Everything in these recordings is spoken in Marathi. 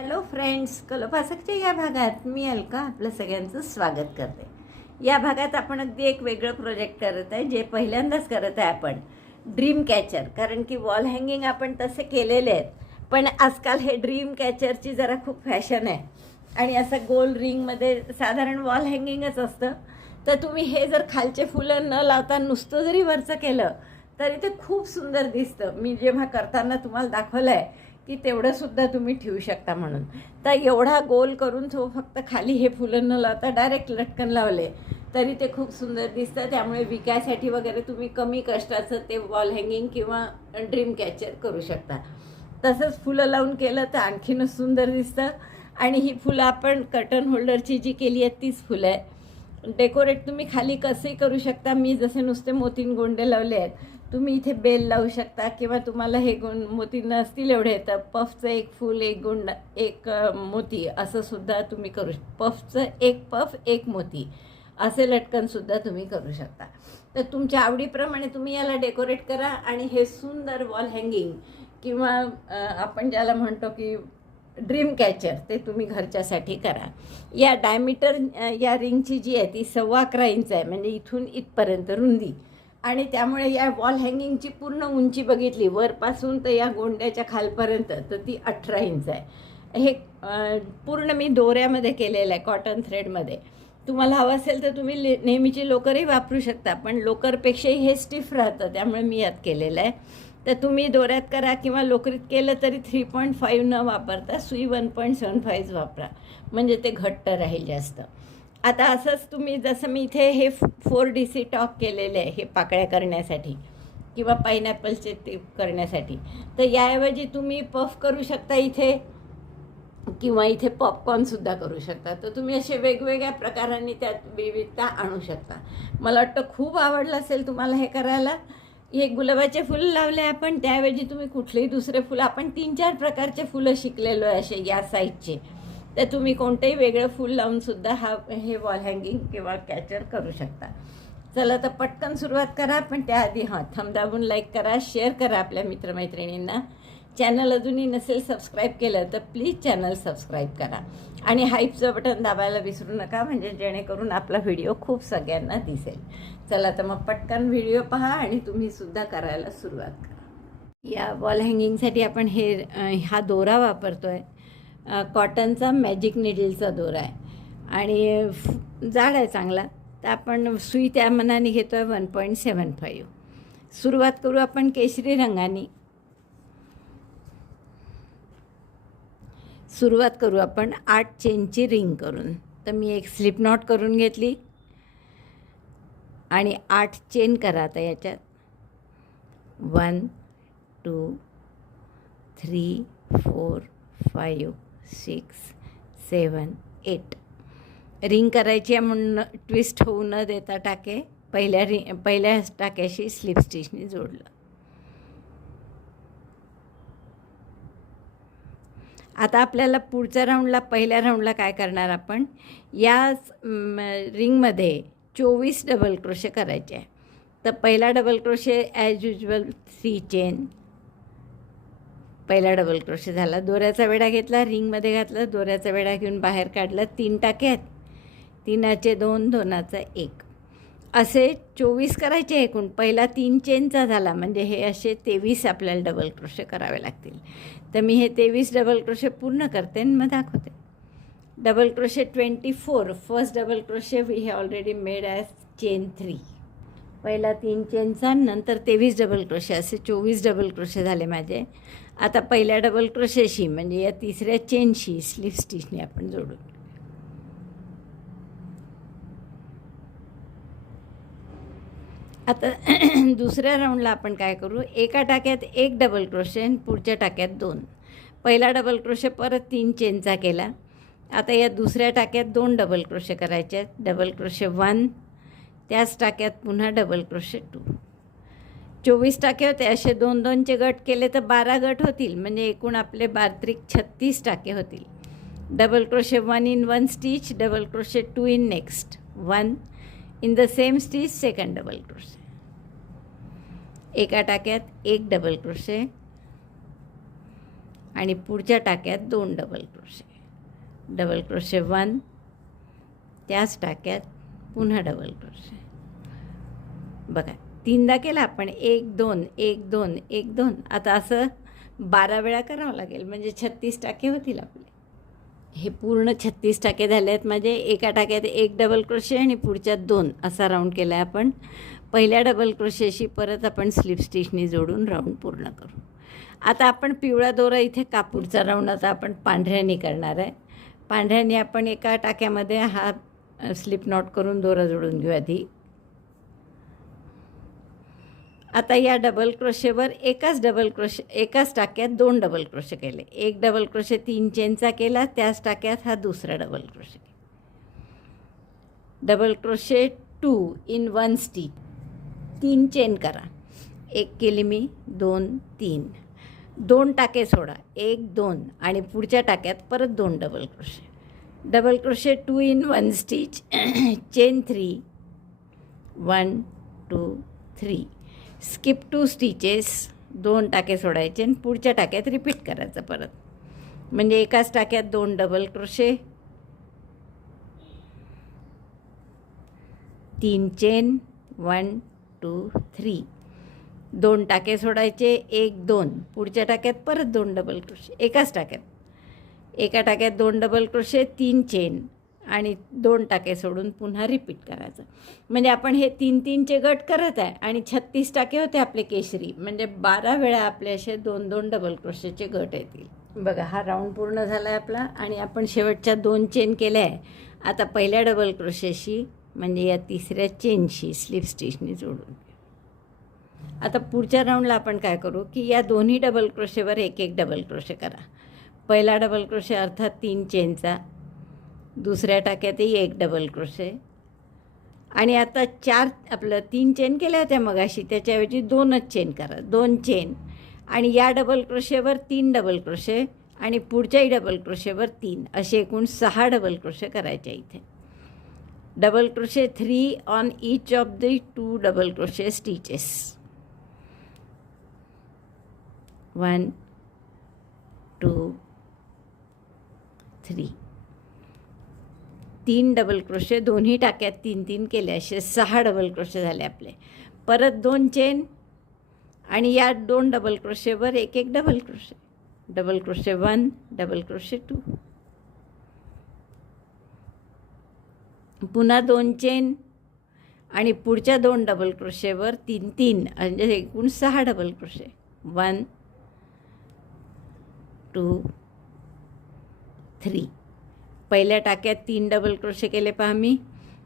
हॅलो फ्रेंड्स, कलोपासकच्या या भागात मी अलका आपलं सगळ्यांचं स्वागत करते. या भागात आपण अगदी एक वेगळं प्रोजेक्ट करत आहे, जे पहिल्यांदाच करत आहे आपण, ड्रीम कॅचर. कारण की वॉल हँगिंग आपण तसे केलेले आहेत, पण आजकाल हे ड्रीम कॅचरची जरा खूप फॅशन आहे आणि असं गोल रिंगमध्ये साधारण वॉल हँगिंगच असतं. तर तुम्ही हे जर खालचे फुलं न लावता नुसतं जरी वरचं केलं तरी ते खूप सुंदर दिसतं. मी जेव्हा करताना तुम्हाला दाखवलं आहे की तेवढंसुद्धा तुम्ही ठेवू शकता म्हणून. तर एवढा गोल करून तो फक्त खाली हे फुलं न लावता डायरेक्ट लटकन लावले तरी ते खूप सुंदर दिसतं. त्यामुळे विकायसाठी वगैरे तुम्ही कमी कष्टाचं ते वॉल हँगिंग किंवा ड्रीम कॅचर करू शकता. तसंच फुलं लावून केलं तर आणखीनच सुंदर दिसतं. आणि ही फुलं आपण कर्टन होल्डरची जी केली आहेत तीच फुलं आहे. डेकोरेट तुम्ही खाली कसेही करू शकता. मी जसे नुसते मोतीन गोंडे लावले आहेत, तुम्ही इथे बेल लावू शकता किंवा तुम्हाला हे मोती नसतील एवढे तर पफचं एक फूल, एक गोंडा, एक मोती असं सुद्धा तुम्ही करू पफचं एक पफ एक मोती असे लटकनसुद्धा तुम्ही करू शकता. तर तुमच्या आवडीप्रमाणे तुम्ही याला डेकोरेट करा आणि हे सुंदर वॉल हँगिंग किंवा आपण ज्याला म्हणतो की ड्रीम कॅचर ते तुम्ही घरच्यासाठी करा. या डायमीटर या रिंगची जी आहे ती 11.25 इंच आहे, म्हणजे इथून इथपर्यंत रुंदी. आणि त्यामुळे या वॉल हँगिंगची पूर्ण उंची बघितली वरपासून तर या गोंड्याच्या खालपर्यंत तर ती 18 इंच आहे. हे पूर्ण मी दोऱ्यामध्ये केलेलं आहे, कॉटन थ्रेडमध्ये. तुम्हाला हवं असेल तर तुम्ही नेहमीची लोकरही वापरू शकता, पण लोकरपेक्षाही हे स्टिफ राहतं त्यामुळे मी यात केलेलं आहे. तर तुम्ही दोऱ्यात करा किंवा लोकरीत केलं तरी 3.5 न वापरता सुई 1.75 वापरा, म्हणजे ते घट्ट राहील जास्त. आता असंच तुम्ही जसं मी इथे हे 4DC टॉप केलेले आहे हे पाकळ्या करण्यासाठी किंवा पाईनॅपलचे टिप करण्यासाठी. तर याऐवजी तुम्ही पफ करू शकता इथे किंवा इथे पॉपकॉर्नसुद्धा करू शकता. तर तुम्ही असे वेगवेगळ्या प्रकारांनी त्यात विविधता आणू शकता. मला वाटतं खूप आवडलं असेल तुम्हाला हे करायला. हे गुलाबाचे फुलं लावले आपण, त्याऐवजी तुम्ही कुठलेही दुसरे फुलं, आपण 3-4 प्रकारचे फुलं शिकलेलो आहे असे या साईजचे, तर तुम्ही कोणतेही वेगळं फूल लावूनसुद्धा हे वॉल हँगिंग किंवा कॅचर करू शकता. चला तर पटकन सुरुवात करा, पण त्याआधी थंब दाबून लाईक करा, शेअर करा आपल्या मित्रमैत्रिणींना. चॅनल अजूनही नसेल सबस्क्राईब केलं तर प्लीज चॅनल सबस्क्राईब करा आणि हाईपचं बटन दाबायला विसरू नका, म्हणजे जेणेकरून आपला व्हिडिओ खूप सगळ्यांना दिसेल. चला तर मग पटकन व्हिडिओ पहा आणि तुम्हीसुद्धा करायला सुरुवात करा. या वॉल हँगिंगसाठी आपण हा दोरा वापरतो आहे, कॉटनचा मॅजिक निडलचा दोरा आहे आणि जाड आहे चांगला. तर आपण सुई त्या मनाने घेतो आहे 1.75. सुरुवात करू आपण केशरी रंगाने. सुरुवात करू आपण 8 चेनची रिंग करून. तर मी एक स्लिप नॉट करून घेतली आणि 8 चेन करा. आता याच्यात 1 2 3 4 5 6 7 8 रिंग करायची आहे म्हणून ट्विस्ट होऊ न देता टाके पहिल्या टाक्याशी स्लिप स्टिचने जोडलं. आता आपल्याला पुढच्या राऊंडला, पहिल्या राऊंडला काय करणार आपण, या रिंगमध्ये 24 डबल क्रोशे करायचे आहे. तर पहिला double crochet as usual 3 chain, पहिला डबल क्रोशे झाला. दोऱ्याचा वेढा घेतला, रिंगमध्ये घातला, दोऱ्याचा वेढा घेऊन बाहेर काढला. 3 टाके आहेत, 3चे 2, 2चा 1 असे 24 करायचे एकूण. पहिला 3 चेनचा झाला, म्हणजे हे असे 23 आपल्याला डबल क्रोशे करावे लागतील. तर मी हे 23 डबल क्रोशे पूर्ण करते आणि मग दाखवते. Double crochet 24, first double crochet we have already made as chain 3. पहिला 3 चेनचा, नंतर 23 डबल क्रोशे, असे 24 डबल क्रोशे झाले माझे. आता पहिल्या डबल क्रोशेशी, म्हणजे या तिसऱ्या चेनशी स्लिप स्टिचने आपण जोडू. आता दुसऱ्या राऊंडला आपण काय करू, एका टाक्यात 1 डबल क्रोशे आणि पुढच्या टाक्यात 2. पहिला डबल क्रोशे परत 3 चेनचा केला. आता या दुसऱ्या टाक्यात 2 डबल क्रोशे करायचे आहेत. डबल क्रोशे 1, त्याच टाक्यात पुन्हा डबल क्रोशे 2. 24 टाके होते, असे 2-2चे गट केले तर 12 गट होतील, म्हणजे एकूण आपले 36 टाके होतील. Double crochet 1 in 1 stitch, double crochet 2 in next 1 in the same stitch, second double crochet. एका टाक्यात 1 डबल क्रोशे आणि पुढच्या टाक्यात 2 डबल क्रोशे 1, त्याच टाक्यात पुन्हा डबल क्रोशे. बघा 3दा केला आपण, 1 2 1 2 1 2. आता असं 12 वेळा करावं लागेल, म्हणजे 36 टाके होतील आपले. हे पूर्ण 36 टाके झाले आहेत माझे. एका टाक्यात 1 डबल क्रोशे आणि पुढच्यात 2 असा राऊंड केला आहे आपण. पहिल्या डबल क्रोशेशी परत आपण स्लिप स्टिचनी जोडून राऊंड पूर्ण करू. आता आपण पिवळा दोरा इथे कापूरचा राऊंड आता आपण पांढऱ्याने करणार आहे. पांढऱ्याने आपण एका टाक्यामध्ये हा स्लिप नॉट करून दोरा जोडून घेऊ आधी. आता या डबल क्रोशेवर एकाच टाक्यात 2 डबल क्रोशे केले. 1 डबल क्रोशे 3 चेनचा केला, त्याच टाक्यात हा दुसरा double crochet. Double crochet 2 in 1 stitch, 3 chain करा. 1 केली मी, 2 3, 2 टाके सोडा, 1 2 आणि पुढच्या टाक्यात परत 2 double crochet. Double crochet 2 in 1 stitch, chain 3, 1 2 3, skip 2 stitches, 2 टाके सोडायचे आणि पुढच्या टाक्यात रिपीट करायचं परत. म्हणजे एकाच टाक्यात 2 डबल क्रोशे, 3 चेन, 1 2 3, 2 टाके सोडायचे, 1 2, पुढच्या टाक्यात परत 2 डबल क्रोशे. एकाच टाक्यात एका टाक्यात 2 डबल क्रोशे, 3 चेन आणि 2 टाके सोडून पुन्हा रिपीट करायचं. म्हणजे आपण हे 3-3चे गट करत आहे आणि 36 टाके होते आपले केशरी. म्हणजे 12 वेळा आपले असे 2-2 डबल क्रोशेचे गट येतील. बघा हा राऊंड पूर्ण झाला आहे आपला आणि आपण शेवटच्या 2 चेन केल्या आहे. आता पहिल्या डबल क्रोशेशी म्हणजे या तिसऱ्या चेनशी स्लिप स्टिचनी जोडून. आता पुढच्या राऊंडला आपण काय करू की या दोन्ही डबल क्रोशेवर 1-1 डबल क्रोशे करा. पहिला डबल क्रोशे अर्थात 3 चेनचा, दुसऱ्या टाक्यातही 1 डबल क्रोशे आणि आता 3 चेन केल्या होत्या मगाशी, त्याच्याऐवजी 2च चेन करा. 2 चेन आणि या डबल क्रोशेवर 3 डबल क्रोशे आणि पुढच्याही डबल क्रोशेवर 3, असे एकूण 6 डबल क्रोशे करायचे. इथे double crochet 3 on each of the 2 double crochet stitches. 1 2 3, 3 double crochet, दोन्ही टाक्यात 3-3 केले, असे 6 डबल क्रोशे झाले आपले. परत 2 चेन आणि या 2 डबल क्रोशेवर 1-1 double crochet. Double crochet 1 double crochet 2, पुन्हा 2 चेन आणि पुढच्या 2 डबल क्रोशेवर 3-3, म्हणजे एकूण 6 डबल क्रोशे. 1 2 3, पहिल्या टाक्यात 3 डबल क्रोशे केले पहा मी,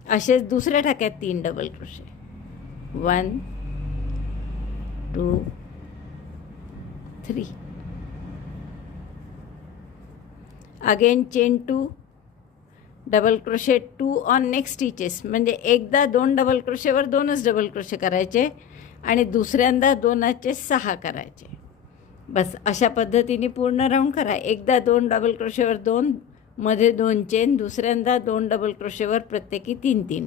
असेच दुसऱ्या टाक्यात 3 double crochet. 1 2 3, again chain 2 double crochet 2 on next stitches. म्हणजे एकदा 2 डबल क्रोशेवर 2च डबल क्रोशे करायचे आणि दुसऱ्यांदा 2चे 6 करायचे. बस अशा पद्धतीने पूर्ण राऊंड करा. एकदा 2 डबल क्रोशेवर 2, मध्ये 2 चेन, दुसऱ्यांदा 2 डबल क्रोशेवर प्रत्येकी 3-3,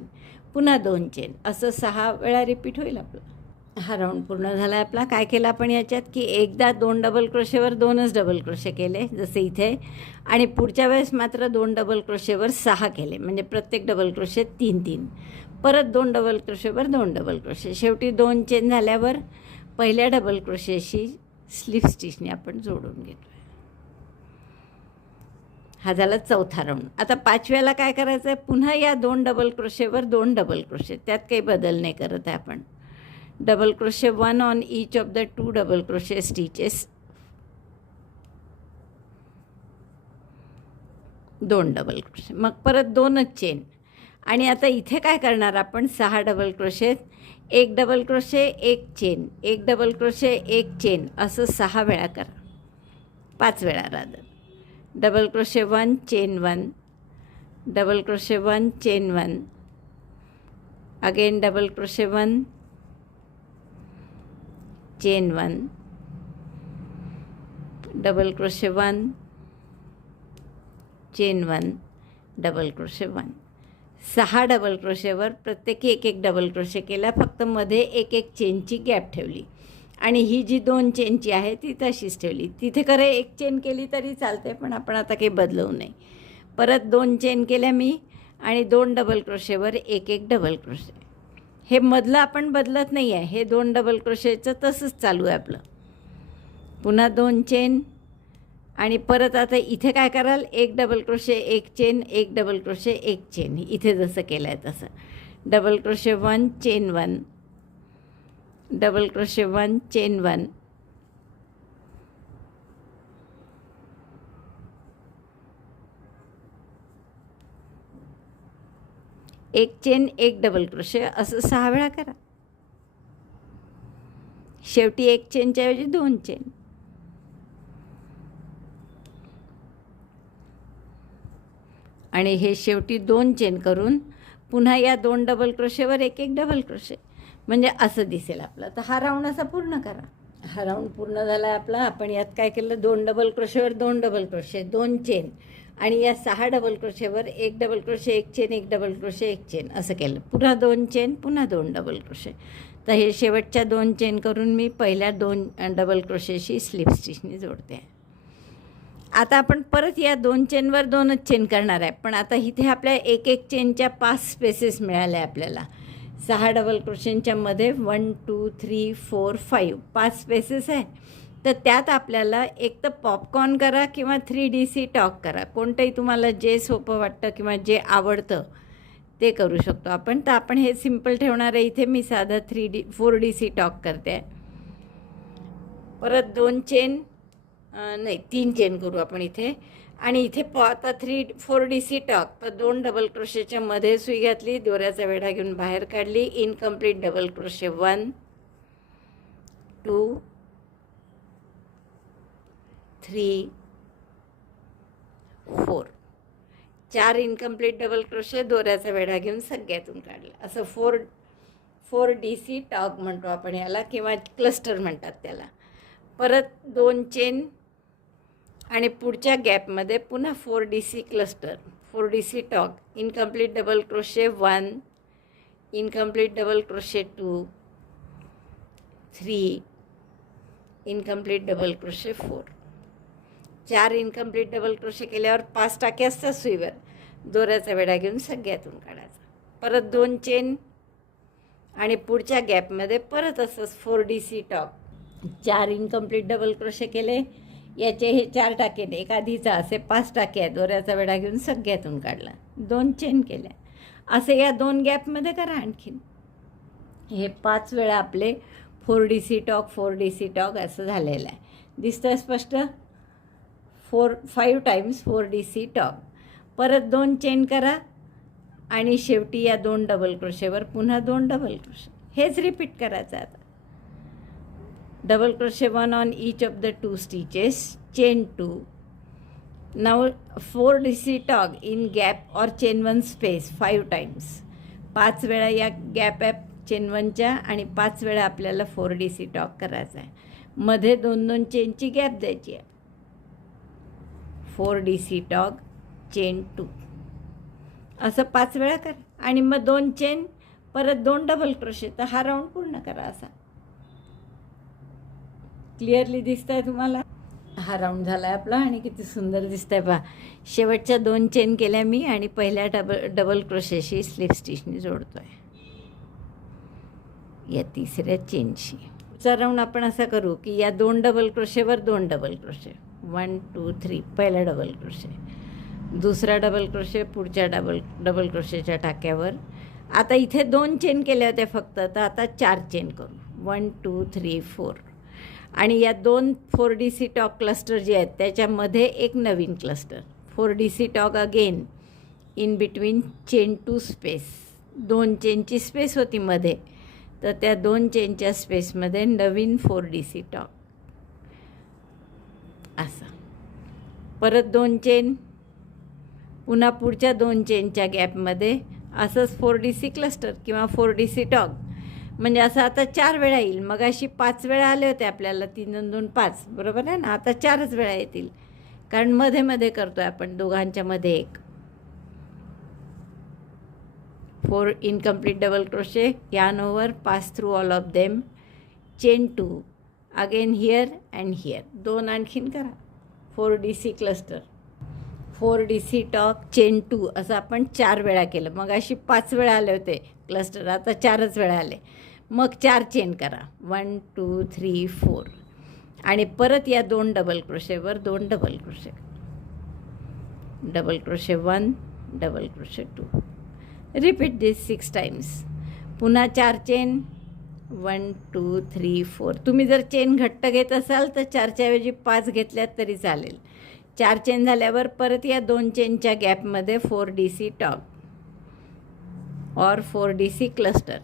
पुन्हा 2 चेन, असं 6 वेळा रिपीट होईल आपलं. हा राऊंड पूर्ण झाला आहे आपला. काय केलं आपण याच्यात की एकदा 2 डबल क्रोशेवर 2च डबल क्रोशे केले जसे इथे, आणि पुढच्या वेळेस मात्र 2 डबल क्रोशेवर 6 केले, म्हणजे प्रत्येक डबल क्रोशे 3-3, परत 2 डबल क्रोशेवर 2 डबल क्रोशे. शेवटी 2 चेन झाल्यावर पहिल्या डबल क्रोशेशी स्लिप स्टिचने आपण जोडून घेतो. हा झाला चौथा राऊंड. आता 5व्याला काय करायचं आहे, पुन्हा या 2 डबल क्रोशेवर 2 डबल क्रोशे, त्यात काही बदल नाही करत आहे आपण. Double crochet 1 on each of the 2 double crochet stitches, 2 double crochet, मग परत 2च चेन. आणि आता इथे काय करणार आपण, 6 डबल क्रोशेत 1 double crochet 1 chain, 1 double crochet 1 chain, असं 6 वेळा करा, 5 वेळा rather. Double crochet 1 chain 1, double crochet 1 chain 1, again double crochet 1 chain 1, double crochet 1 chain 1, double crochet 1. 6 double क्रोशेवर प्रत्येकी 1-1 डबल क्रोशे केला, फक्त मध्ये 1-1 चेनची गॅप ठेवली. आणि ही जी 2 चेनची आहे ती तशीच ठेवली. तिथे खरं एक चेन केली तरी चालते, पण आपण आता काही बदलवू नाही. परत 2 चेन केल्या मी आणि 2 डबल क्रोशेवर एक एक डबल क्रोशे. हे मधलं आपण बदलत नाही आहे, हे 2 डबल क्रोशेचं तसंच चालू आहे आपलं. पुन्हा 2 चेन आणि परत आता इथे काय कराल, एक डबल क्रोशे एक चेन, एक डबल क्रोशे एक चेन. इथे जसं केलं आहे तसं. Double crochet 1 chain 1, double crochet 1 chain 1, एक चेन एक डबल क्रोशे, असं 6 वेळा करा. शेवटी एक चेनच्या ऐवजी 2 चेन. आणि हे शेवटी 2 चेन करून पुन्हा या 2 डबल क्रोशेवर एक एक डबल क्रोशे, म्हणजे असं दिसेल आपलं. तर हा राऊंड असा पूर्ण करा. हा राऊंड पूर्ण झाला आपला. आपण यात काय केलं, 2 डबल क्रोशेवर 2 डबल क्रोशे, 2 चेन आणि या 6 डबल क्रोशेवर एक डबल क्रोशे एक चेन, एक डबल क्रोशे एक चेन असं केलं. पुन्हा 2 चेन, पुन्हा 2 डबल क्रोशे. तर हे शेवटच्या 2 चेन करून मी पहिल्या 2 डबल क्रोशेशी स्लिप स्टिचने जोडते. आता आपण परत या 2 चेनवर 2च चेन करणार आहे, पण आता इथे आपल्या एक एक चेनच्या 5 स्पेसेस मिळाल्या आपल्याला. 6 डबल क्रोशेंच्या मध्ये 1 2 3 4 5 स्पेसेस आहे. तर त्यात आपल्याला एक तर पॉपकॉर्न करा किंवा 3DC टॉक करा, कोणतंही तुम्हाला जे सोपं वाटतं किंवा जे आवडतं ते करू शकतो आपण. तर आपण हे सिम्पल ठेवणार आहे. इथे मी साधं 4DC टॉक करते आहे. परत 2 चेन, नाही 3 चेन करू आपण इथे. आणि इथे आता 4DC टॉक. तर 2 डबल क्रोशेच्या मध्ये सुई घातली, दोऱ्याचा वेढा घेऊन बाहेर काढली, incomplete double crochet 1 2 3 4, 4 incomplete double crochet, दोऱ्याचा वेढा घेऊन सगळ्यातून काढलं. असं 4DC टॉक म्हणतो आपण याला, किंवा क्लस्टर म्हणतात त्याला. परत 2 चेन आणि पुढच्या गॅपमध्ये पुन्हा 4DC cluster, 4DC talk, incomplete double crochet 1, incomplete double crochet 2 3, incomplete double crochet 4. 4 incomplete double crochet केल्यावर 5 टाके असतात सुईवर, दोऱ्याचा वेढा घेऊन सगळ्यातून काढायचा. परत 2 चेन आणि पुढच्या गॅपमध्ये परत असंच 4DC tog. 4 incomplete double crochet केले, याचे हे 4 टाके, एक आधीचा असे 5 टाके आहेत, दोऱ्याचा वेढा घेऊन सगळ्यातून काढला, 2 चेन केल्या. असे या 2 गॅपमध्ये करा आणखीन. हे 5 वेळा आपले 4DC टॉक 4DC टॉक असं झालेलं आहे. दिसतं स्पष्ट? 5 टाइम्स 4DC टॉक. परत 2 चेन करा आणि शेवटी या 2 डबल क्रोशेवर पुन्हा 2 डबल क्रोशे. हेच रिपीट करायचं आता. Double crochet 1 on each of the 2 stitches, chain 2. Now 4DC tog in gap or chain 1 space 5 times. 5 वेळा या गॅप ॲप चेन 1च्या आणि 5 वेळा आपल्याला 4DC टॉक करायचा आहे. मध्ये 2-2 चेनची गॅप द्यायची आहे. 4DC टॉक चेन 2 असं 5 वेळा करा आणि मग 2 चेन, परत 2 डबल क्रोशे. तर हा राऊंड पूर्ण करा असा. क्लिअरली दिसत आहे तुम्हाला? हा राऊंड झाला आहे आपला आणि किती सुंदर दिसत आहे पहा. शेवटच्या 2 चेन केल्या मी आणि पहिल्या डबल क्रोशेशी स्लिप स्टिचने जोडतो आहे या 3ऱ्या चेनशी. पुढचा राऊंड आपण असा करू की या 2 डबल क्रोशेवर 2 डबल क्रोशे, 1 2 3, पहिला डबल क्रोशे, दुसरा डबल क्रोशे पुढच्या डबल क्रोशेच्या टाक्यावर. आता इथे 2 चेन केल्या होत्या फक्त, तर आता 4 चेन करू, 1 2 3 4. आणि या 2 4DC टॉक क्लस्टर जे आहेत त्याच्यामध्ये एक नवीन cluster, 4DC tog again in between chain 2 space. 2 चेनची स्पेस होती मध्ये, तर त्या 2 चेनच्या स्पेसमध्ये नवीन 4DC टॉक असा. परत 2 चेन, पुन्हा पुढच्या 2 चेनच्या गॅपमध्ये असंच 4DC क्लस्टर किंवा 4DC टॉक. म्हणजे असं आता 4 वेळा येईल. मग अशी 5 वेळा आले होते आपल्याला, 3 2 2 5, बरोबर आहे ना? आता 4च वेळा येतील, कारण मध्ये मध्ये करतो आहे आपण, दोघांच्या मध्ये एक. 4 incomplete double crochet, yarn over, pass through all of them, chain 2, again here and here, 2 आणखीन करा. 4DC cluster, 4DC tog, chain 2 असं आपण 4 वेळा केलं. मग अशी 5 वेळा आले होते क्लस्टर, आता 4च वेळा आले. मग 4 चेन करा, 1 2 3 4 आणि परत या 2 डबल क्रोशेवर 2 double crochet, double crochet 1, double crochet 2. Repeat this 6 times. पुन्हा 4 चेन, 1 2 3 4. तुम्ही जर चेन घट्ट घेत असाल तर 4च्या ऐवजी 5 घेतल्यात तरी चालेल. 4 चेन झाल्यावर परत या 2 चेनच्या गॅपमध्ये 4DC टॉक और 4DC cluster,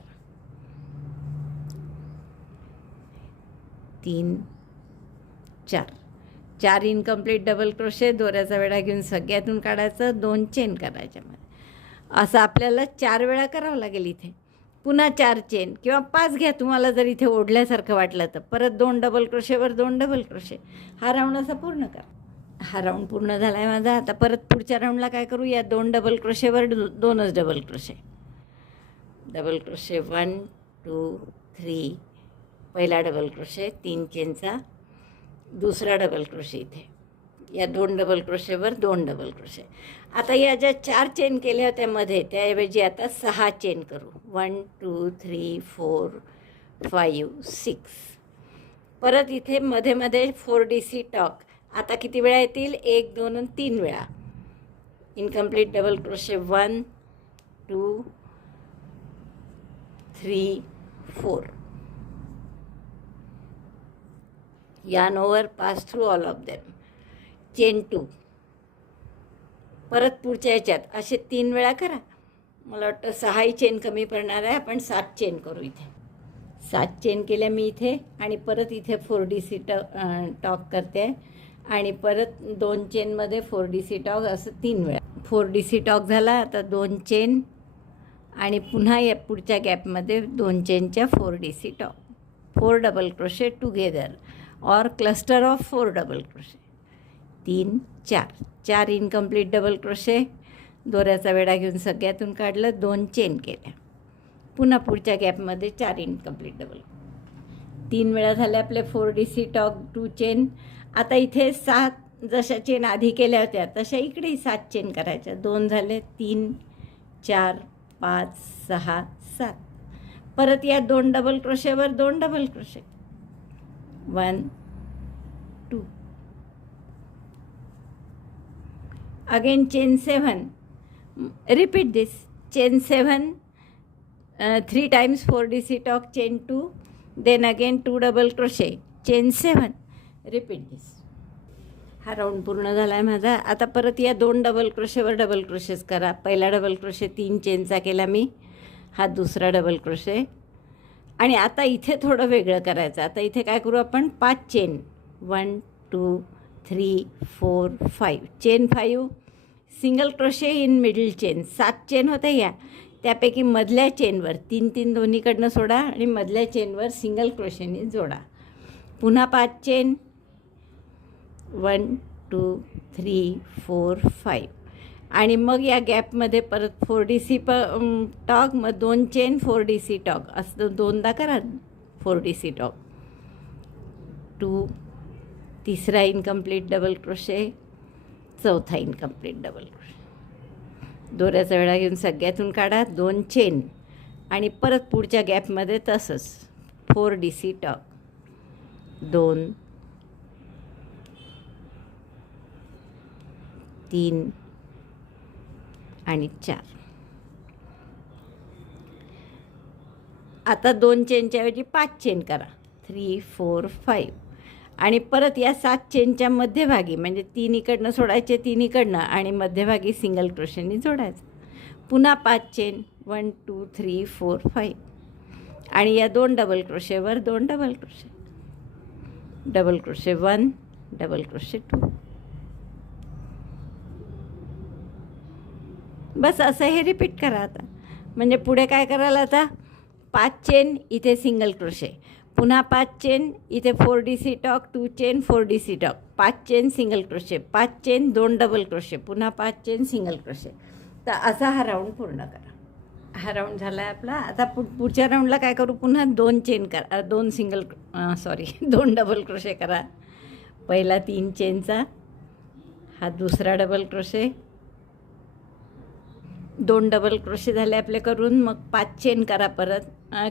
3 4 4 incomplete double crochet, दोऱ्याचा वेढा घेऊन सगळ्यातून काढायचं, 2 चेन करायच्या मध्ये. असं आपल्याला 4 वेळा करावं लागेल इथे. पुन्हा 4 चेन किंवा 5 घ्या तुम्हाला जर इथे ओढल्यासारखं वाटलं तर. परत 2 डबल क्रोशेवर 2 डबल क्रोशे. हा राऊंड असा पूर्ण करा. हा राऊंड पूर्ण झाला आहे माझा. आता परत पुढच्या राऊंडला काय करू, या 2 डबल क्रोशेवर 2च डबल क्रोशे, डबल क्रोशे 1 2 3, पहिला डबल क्रोशे, 3 चेनचा दुसरा डबल क्रोशे इथे, या 2 डबल क्रोशेवर 2 डबल क्रोशे. आता या ज्या 4 चेन केल्या होत्या मध्ये त्याऐवजी आता 6 चेन करू, 1 2 3 4 5 6. परत इथे मध्ये मध्ये 4DC टॉक. आता किती वेळा येतील, 1 2 आणि 3 वेळा. Incomplete double crochet 1 2 3 4. yarn over, pass through all of them, chain 2. परत पुढच्या याच्यात असे 3 वेळा करा. मला वाटतं 6ही चेन कमी पडणार आहे, आपण 7 चेन करू इथे. 7 चेन केल्या मी इथे आणि परत इथे 4DC टॉक करते आणि परत 2 चेनमध्ये 4DC टॉक, असं 3 वेळा. 4DC टॉक झाला. आता 2 चेन आणि पुन्हा या पुढच्या गॅपमध्ये 2 चेनच्या 4DC tog, 4 double crochet together और cluster of 4 double crochet, 3 4 4 incomplete double crochet, दोऱ्याचा वेढा घेऊन सगळ्यातून काढलं, 2 चेन केल्या. पुन्हा पुढच्या गॅपमध्ये 4 इनकम्प्लीट डबल, 3 वेळा झाले आपले 4DC टॉक, 2 चेन. आता इथे 7 जशा चेन आधी केल्या होत्या तशा इकडेही 7 चेन करायच्या. 2 झाले, 3 4 5 6 7. परत या 2 डबल क्रोशेवर 2 double crochet, 1 2. Again chain 7. Repeat this, chain 7 3 times 4DC tog, chain 2, then again 2 double crochet, chain 7. Repeat this. हा राऊंड पूर्ण झाला आहे माझा. आता परत या 2 डबल क्रोशेवर डबल क्रोशेस करा. पहिला डबल क्रोशे 3 चेनचा केला मी, हा दुसरा डबल क्रोशे. आणि आता इथे थोडं वेगळं करायचं. आता इथे काय करू आपण, 5 chain, 1 2 3 4 5, chain 5, single crochet in middle chain. 7 chain होत्या या, त्यापैकी मधल्या चेनवर 3 3 दोन्हीकडनं सोडा आणि मधल्या चेनवर सिंगल क्रोशेने जोडा. पुन्हा 5 चेन, 1 2 3 4 5 आणि मग या गॅपमध्ये परत 4DC टॉक, मग 2 चेन 4DC टॉक, असं 2दा करा 4DC टॉक. 2, तिसरा इनकम्प्लीट डबल क्रोशे, चौथा इनकम्प्लीट डबल क्रोशे, दोऱ्याचा वेढा घेऊन सगळ्यातून काढा, 2 चेन आणि परत पुढच्या गॅपमध्ये तसंच 4DC टॉक, 2 3 आणि 4. आता 2 चेनच्या ऐवजी 5 चेन करा, 3 4 5 आणि परत या 7 चेनच्या मध्यभागी, म्हणजे 3 इकडनं सोडायचे, 3 इकडनं आणि मध्यभागी सिंगल क्रोशेनी जोडायचं. पुन्हा 5 चेन, 1 2 3 4 5 आणि या 2 डबल क्रोशेवर 2 double crochet, double crochet 1 double crochet 2. बस असं हे रिपीट करा. आता म्हणजे पुढे काय करायला, आता 5 चेन इथे सिंगल क्रोशे, पुन्हा 5 चेन इथे 4DC talk, 2 chain 4DC talk, 5 chain single crochet, 5 chain 2 double crochet, पुन्हा 5 चेन सिंगल क्रोशे. तर असा हा राऊंड पूर्ण करा. हा राऊंड झाला आहे आपला. आता पुढच्या राऊंडला काय करू, पुन्हा 2 चेन करा, 2 डबल क्रोशे करा. पहिला 3 चेनचा, हा दुसरा डबल क्रोशे, 2 डबल क्रोशे झाले आपले करून. मग 5 चेन करा परत,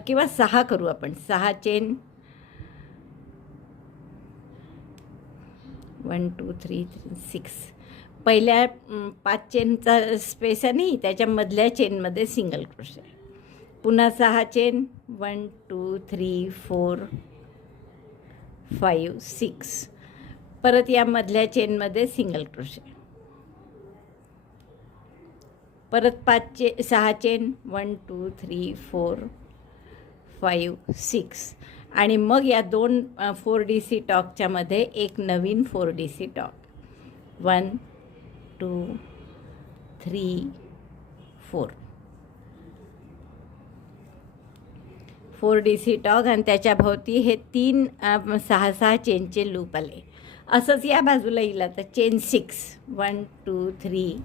किंवा 6 करू आपण. 6 चेन, 1 2 3 6. पहिल्या 5 चेनचा स्पेस आहे नाही, त्याच्यामधल्या चेनमध्ये सिंगल क्रोशे. पुन्हा 6 चेन, 1 2 3 4 5 6. परत या मधल्या चेनमध्ये सिंगल क्रोशे. परत 6 चेन, 1 2 3 4 5 6. आणि मग या 2 4DC टॉकच्या मध्ये एक नवीन 4DC टॉक. 1 2 3 4 4DC talk. आणि त्याच्या भोवती हे 3 6 चेनचे लूप आले. असंच या बाजूला येईल. आता चेन 6, 1 2 3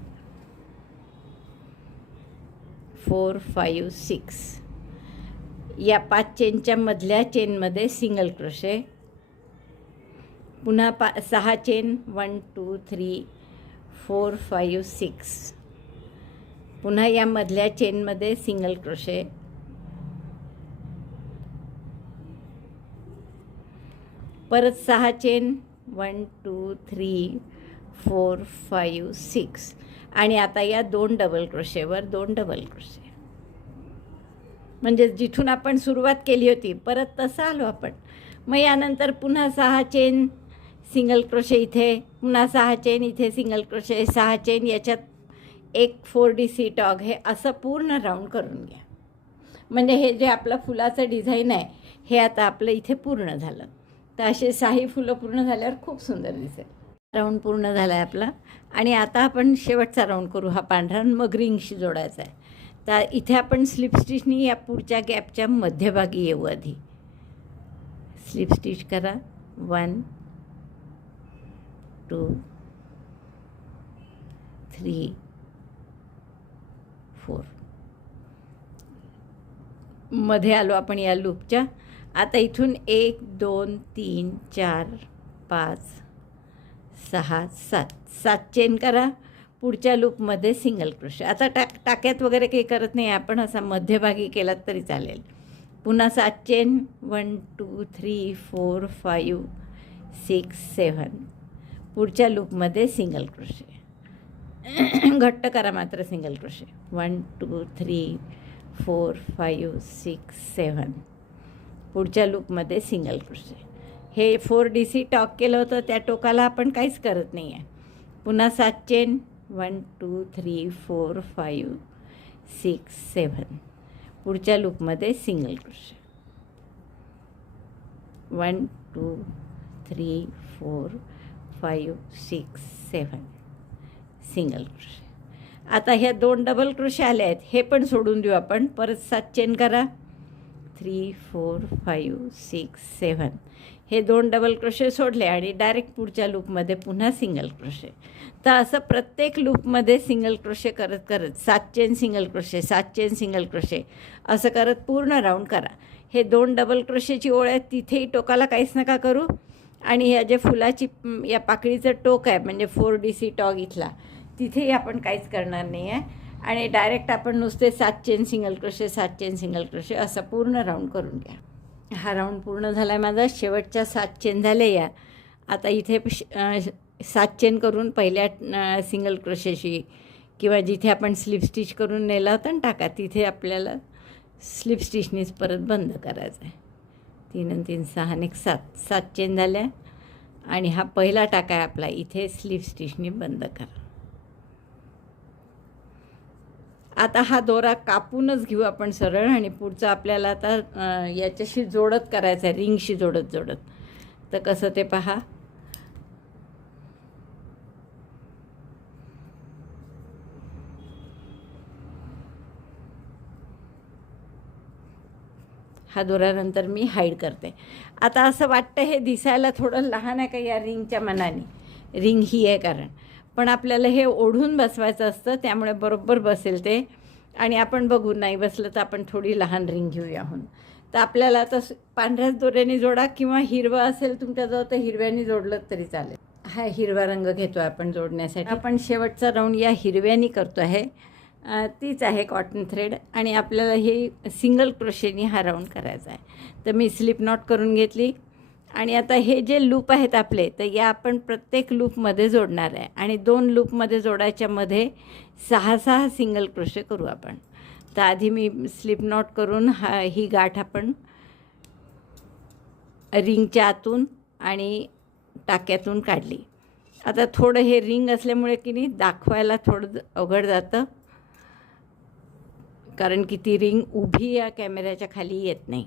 4 5 6. या 5 चेनच्या मधल्या चेनमध्ये सिंगल क्रोशे. पुन्हा 6 चेन, 1 2 3 4 5 6. पुन्हा या मधल्या चेनमध्ये सिंगल क्रोशे. परत 6 चेन, 1 2 3 4 5 6. आणि आता या 2 डबल क्रोशेवर 2 डबल क्रोशे. म्हणजे जिथून आपण सुरुवात केली होती परत तसं आलो आपण. मग यानंतर पुन्हा 6 चेन, सिंगल क्रोशे इथे, पुन्हा 6 चेन इथे, सिंगल क्रोशे, 6 चेन, याच्यात एक 4DC टॉग. हे असं पूर्ण राऊंड करून घ्या. म्हणजे हे जे आपलं फुलाचं डिझाईन आहे हे आता आपलं इथे पूर्ण झालं. तर असे 6 फुलं पूर्ण झाल्यावर खूप सुंदर दिसेल. राऊंड पूर्ण झाला आहे आपला. आणि आता आपण शेवटचा राऊंड करू हा पांढरा. मग रिंगशी जोडायचा आहे. तर इथे आपण स्लिप स्टिचनी या पुढच्या गॅपच्या मध्यभागी येऊ. आधी स्लिप स्टिच करा. 1 2 3 4. मध्ये आलो आपण या लूपच्या. आता इथून 1 2 3 4 5 6 7 7 चेन करा. पुढच्या लूपमध्ये सिंगल क्रोशे. आता टाक्यात वगैरे काही करत नाही आपण, असा मध्यभागी केलात तरी चालेल. पुन्हा 7 चेन, 1 2 3 4 5 6 7. पुढच्या लूपमध्ये सिंगल क्रोशे. घट्ट करा मात्र सिंगल क्रोशे. 1 2 3 4 5 6 7. पुढच्या लूपमध्ये सिंगल क्रोशे. हे 4DC टॉक केलं होतं त्या टोकाला आपण काहीच करत नाही आहे. पुन्हा 7 चेन, 1 2 3 4 5 6 7. पुढच्या लूपमध्ये सिंगल क्रोशे. 1 2 3 4 5 6 7. Single crochet. आता ह्या 2 डबल क्रोशे आले आहेत, हे पण सोडून देऊ आपण. परत 7 चेन करा. 3 4 5 6 7. हे 2 डबल क्रोशे सोडले आणि डायरेक्ट पुढच्या लूपमध्ये पुन्हा सिंगल क्रोशे. तर असं प्रत्येक लूपमध्ये सिंगल क्रोशे करत करत 7 chain single crochet, 7 chain single crochet असं करत पूर्ण राऊंड करा. हे 2 डबल क्रोशेची ओळ आहे, तिथेही टोकाला काहीच नका करू. आणि ह्या जे फुलाची या पाकळीचं टोक आहे म्हणजे 4DC टॉग इथला, तिथेही आपण काहीच करणार नाही आहे. आणि डायरेक्ट आपण नुसते 7 chain single crochet, 7 chain single crochet असं पूर्ण राऊंड करून घ्या. हा राऊंड पूर्ण झाला आहे माझा. शेवटच्या 7 चेन झाले या. आता इथे 7 चेन करून पहिल्या सिंगल क्रोशेशी किंवा जिथे आपण स्लिप स्टिच करून नेला होता ना टाका, तिथे आपल्याला स्लिप स्टिचनीच परत बंद करायचं आहे. 3 आणि 3 6 आणि 7. 7 चेन झाल्या. आणि हा पहिला टाका आहे आपला, इथे स्लिप स्टिचनी बंद करा. आता हा दोरा कापूनच घेऊ आपण सरळ. आणि पुढचं आपल्याला आता याच्याशी जोडत करायचं आहे, रिंगशी जोडत जोडत. तर कसं ते पहा. हा दोऱ्यानंतर मी हाईड करते. आता असं वाटतं हे दिसायला थोडं लहान आहे का या रिंगच्या मनाने. रिंग ही आहे कारण, पण आपल्याला हे ओढून बसवायचं असतं, त्यामुळे बरोबर बसेल ते. आणि आपण बघू नाही बसलं तर आपण थोडी लहान रिंग घेऊयाहून. तर आपल्याला आता पांढऱ्याच दोऱ्याने जोडा किंवा हिरवा असेल तुमच्याजवळ तर हिरव्याने जोडलं तरी चालेल. हा हिरवा रंग घेतो आपण जोडण्यासाठी. आपण शेवटचा राऊंड या हिरव्यानी करतो आहे. तीच आहे कॉटन थ्रेड आणि आपल्याला हे सिंगल क्रोशेनी हा राऊंड करायचा आहे. तर मी स्लिप नॉट करून घेतली आणि आता हे जे लूप आहेत आपले तर या आपण प्रत्येक लूपमध्ये जोडणार आहे आणि 2 लूपमध्ये जोडायच्यामध्ये 6 सिंगल क्रोशे करू आपण. तर आधी मी स्लिप नॉट करून ही गाठ आपण रिंगच्या आतून आणि टाक्यातून काढली. आता थोडं हे रिंग असल्यामुळे की नाही दाखवायला थोडं अवघड जातं, कारण की ती रिंग उभी या कॅमेऱ्याच्या खाली येत नाही.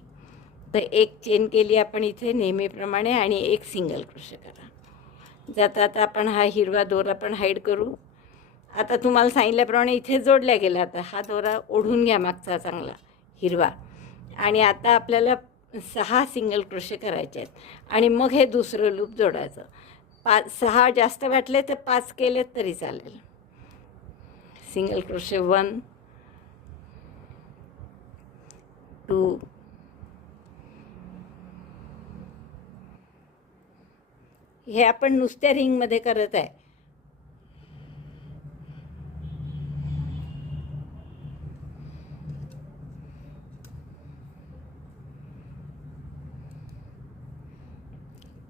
तर एक चेन केली आपण इथे नेहमीप्रमाणे आणि एक सिंगल क्रोशे करा. जाता आता आपण हा हिरवा दोरा पण हाईड करू. आता तुम्हाला सांगितल्याप्रमाणे इथे जोडल्या गेला. आता हा दोरा ओढून घ्या मागचा चांगला हिरवा आणि आता आपल्याला 6 सिंगल क्रोशे करायचे आहेत आणि मग हे दुसरं लूप जोडायचं. 6 जास्त वाटले तर 5 केले तरी चालेल. सिंगल क्रोशे 1 2 हे आपण नुसत्या रिंगमध्ये करत आहे.